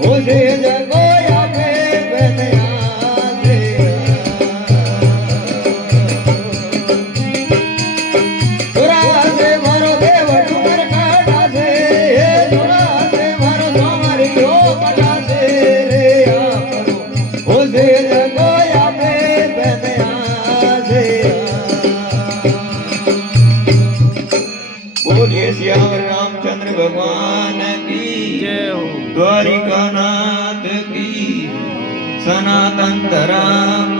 ઓજે જગોયા pay બેનયા છે સુરા છે મારો દેવ ડુંગર કાઢા છે હે સુરા છે મારો સોમરી ઓ કાઢા છે રે આપરો ઓજે જગોયા પે બેનયા છે બોલીએ શ્યામ रामचंद्र भगवान की जय हो द्वारिका नाथ की सनातन धर्म